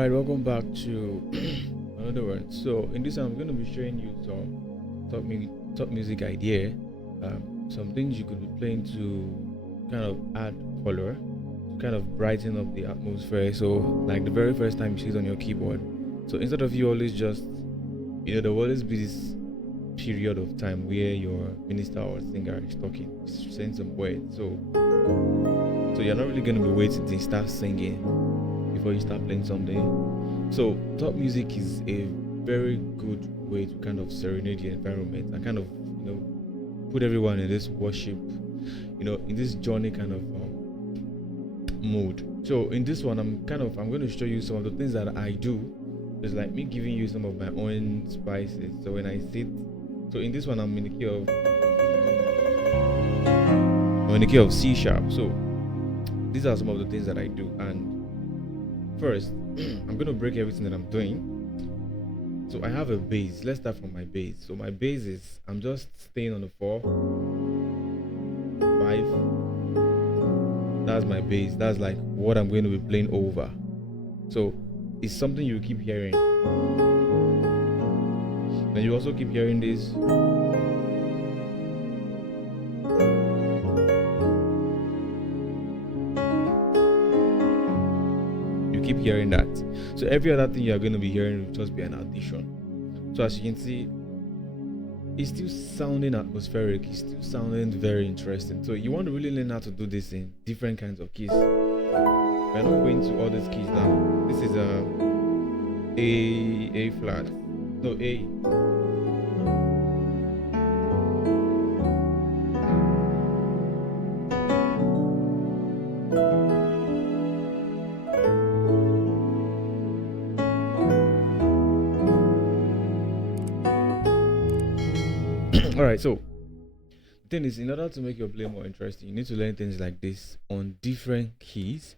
Alright, welcome back to another one. So in this I'm going to be showing you some top music idea, some things you could be playing to kind of add color, to kind of brighten up the atmosphere. So like the very first time you see it on your keyboard, so instead of you always just, there will always be this period of time where your minister or singer is talking, saying some words. So you're not really going to be waiting till you start singing before you start playing something. So top music is a very good way to kind of serenade the environment and kind of put everyone in this worship, in this journey kind of mood. So in this one I'm going to show you some of the things that I do. It's like me giving you some of my own spices. So when I sit, so in this one I'm in the key of C sharp. So these are some of the things that I do. And first, I'm going to break everything that I'm doing. So I have a bass. Let's start from my bass. So my bass is, I'm just staying on the 4, 5. That's my bass. That's like what I'm going to be playing over. So it's something you keep hearing. And you also keep hearing this. Keep hearing that. So every other thing you are going to be hearing will just be an addition. So as you can see, it's still sounding atmospheric, it's still sounding very interesting. So you want to really learn how to do this in different kinds of keys. We're not going to all these keys now. This is A flat, no A. Alright, so the thing is, in order to make your play more interesting, you need to learn things like this on different keys.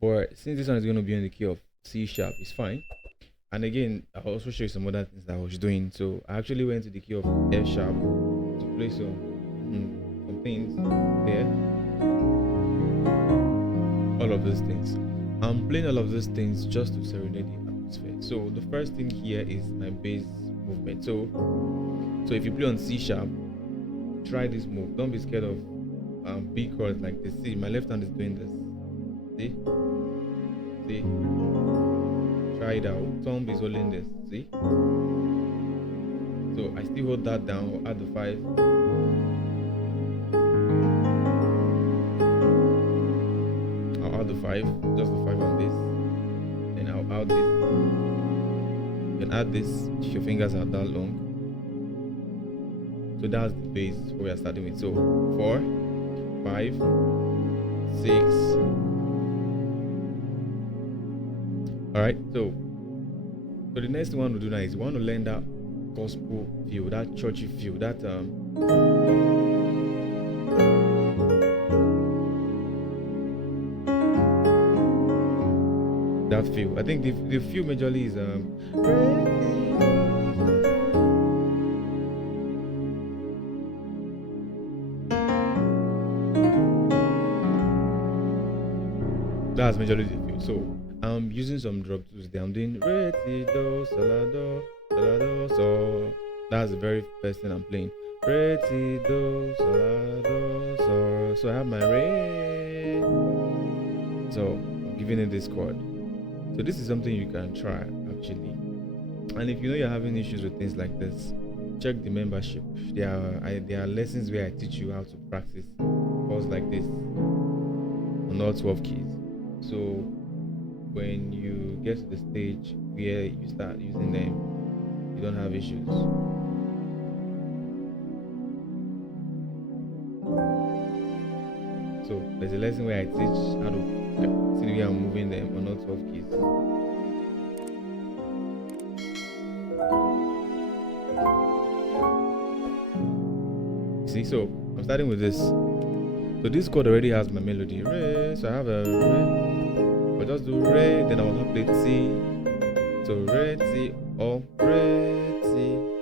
But since this one is going to be in the key of C sharp, it's fine. And again, I'll also show you some other things that I was doing. So I actually went to the key of F sharp to play some things there. All of those things. I'm playing all of those things just to serenade the atmosphere. So the first thing here is my bass movement. So if you play on C sharp, try this move. Don't be scared of B chords like this. See, my left hand is doing this. See? Try it out. Thumb is holding this. See? So I still hold that down. I'll add the 5. I'll add the 5. Just the 5 on this. Then I'll add this. You can add this if your fingers are that long. So that's the bass what we are starting with. So 4, 5, 6. Alright, so the next one we'll do now is we want to learn that gospel feel, that churchy feel, that feel. I think the feel majorly is that's majorly the feel. So I'm using some drop tools there. I'm doing re, ti, do, sol, la, do, so that's the very first thing I'm playing. Re, ti, do, sol, la, do, so. So I have my re. So I'm giving it this chord. So this is something you can try actually. And if you know you're having issues with things like this, check the membership. There are lessons where I teach you how to practice chords like this on all 12 keys. So when you get to the stage where you start using them, you don't have issues. So there's a lesson where I teach how to see the way I'm moving them on all 12 keys. See, so I'm starting with this. So this chord already has my melody, re. So I have a re. But just do re, then I will not play T. So re, T, or re, T.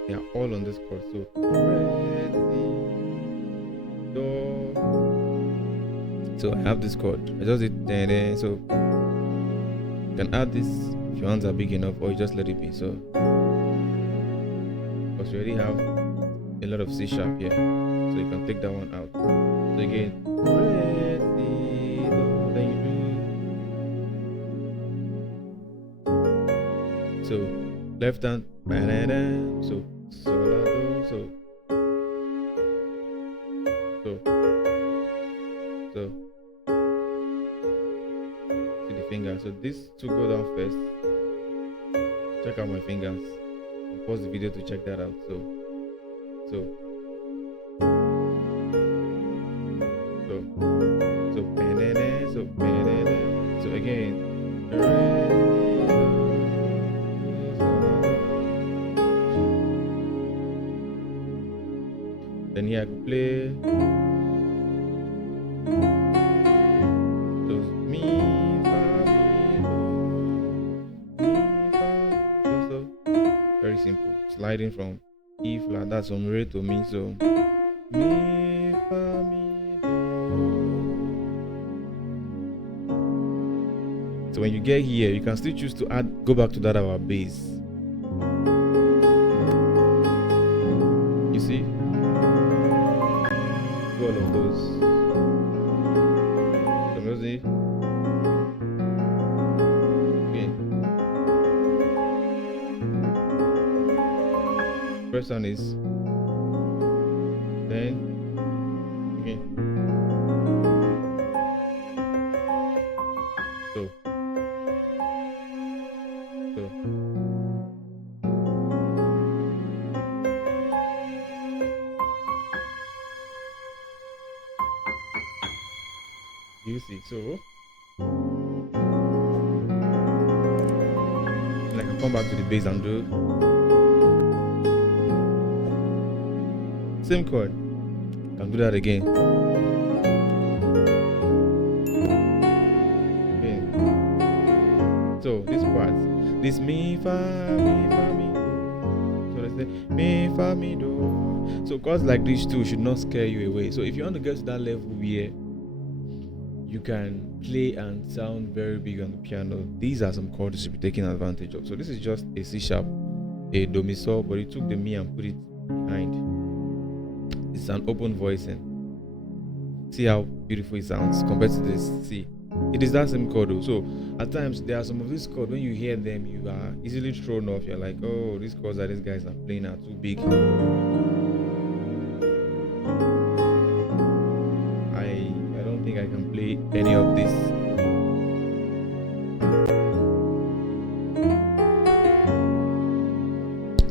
They are all on this chord. So re, T, do. So I have this chord. I just did so you can add this if your hands are big enough, or you just let it be. So because you already have a lot of C sharp here, so you can take that one out. So again, re, si, do, then you do. So left hand, so sol, la, do, so see the finger. So these two go down first. Check out my fingers. I'll pause the video to check that out. So again. Then here I could play. So mi, fa, mi, do, so very simple. Sliding from E flat, that's from re to mi. So mi, fa, mi, do. So when you get here, you can still choose to go back to that our bass. You see? Do all of those. So music. Okay. First one is then okay. So you see, so like I come back to the bass and do same chord. Can do that again. Okay. So this part, this mi fa mi do. So let's say mi fa mi do. So chords like these two should not scare you away. So if you want to get to that level where you can play and sound very big on the piano, these are some chords you should be taking advantage of. So this is just a C sharp, a do mi sol, but you took the mi and put it behind. It's an open voicing. See how beautiful it sounds compared to this. See, it is that same chord though. So at times there are some of these chords, when you hear them, you are easily thrown off. You're like, oh, these chords that these guys are playing are too big. I don't think I can play any of this.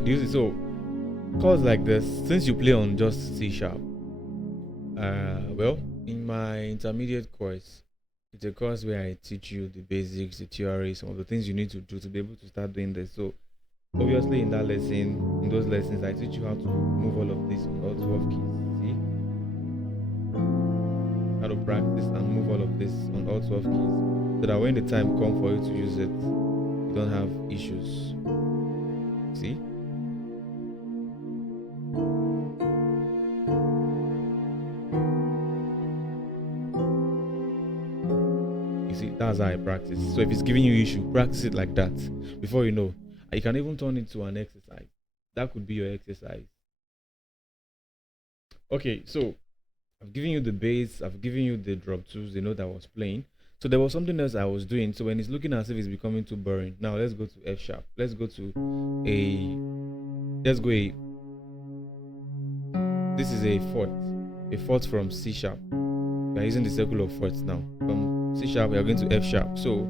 Do you see? So chords like this, since you play on just C sharp, well, in my intermediate course, it's a course where I teach you the basics, the theory, some of the things you need to do to be able to start doing this. So obviously in that lesson, in those lessons, I teach you how to move all of this on all 12 keys. See? How to practice and move all of this on all 12 keys, so that when the time comes for you to use it, you don't have issues. See? That's how I practice. So if it's giving you issue, practice it like that. Before you know, you can even turn it to an exercise. That could be your exercise. Okay, so I've given you the bass, I've given you the drop twos, the note I was playing. So there was something else I was doing. So when it's looking as if it's becoming too boring, now let's go to F sharp. Let's go to this is a fourth from C sharp. We are using the circle of fourths now. From C sharp, we are going to F sharp. So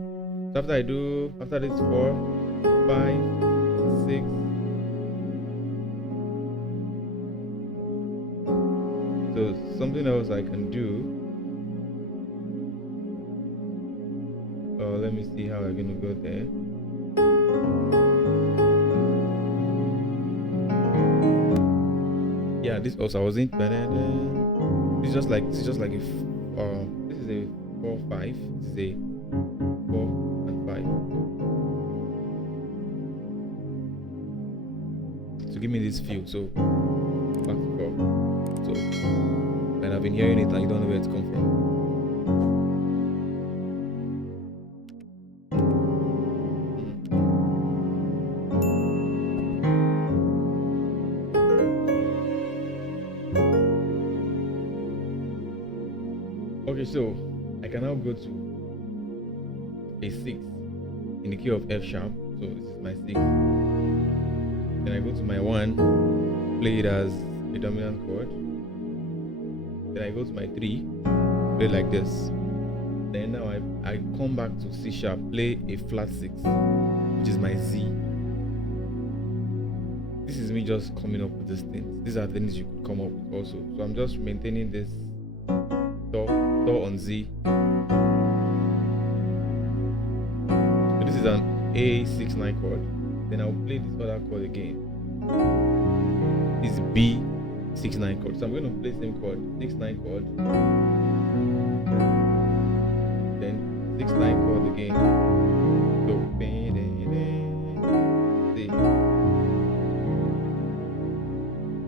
after this 4, 5, 6. So something else I can do. Let me see how I'm going to go there. Yeah, this also I was in. It's just like if this is a 4, 5. This is a 4 and 5. So give me this feel. So back to 4. So and I've been hearing it and you don't know where it's come from. Okay, so I can now go to a 6 in the key of F sharp. So this is my 6. Then I go to my 1, play it as a dominant chord. Then I go to my 3, play it like this. Then now I come back to C sharp, play a flat 6, which is my Z. This is me just coming up with these things. These are things you could come up with also. So I'm just maintaining this do on Z. So this is an A6-9 chord. Then I'll play this other chord again. This is B6-9 chord. So I'm going to play same chord, 6-9 chord. Then 6-9 chord again. So C.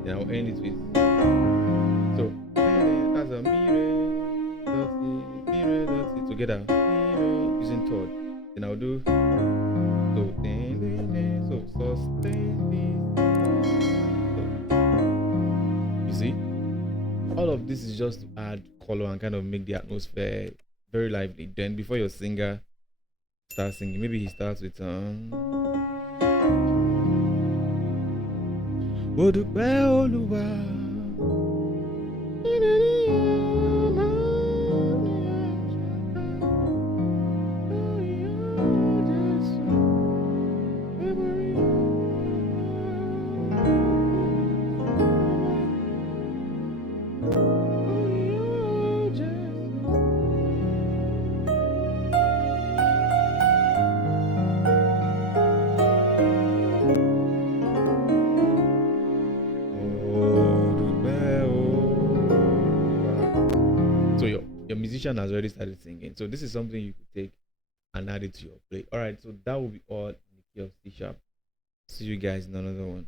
Then I'll end it with so that's a mirror together using chord. Then I'll do so sustain this. You see, all of this is just to add color and kind of make the atmosphere very lively. Then before your singer starts singing, maybe he starts with so your musician has already started singing. So this is something you could take and add it to your play. All right, so that will be all in the key of C sharp. See you guys in another one.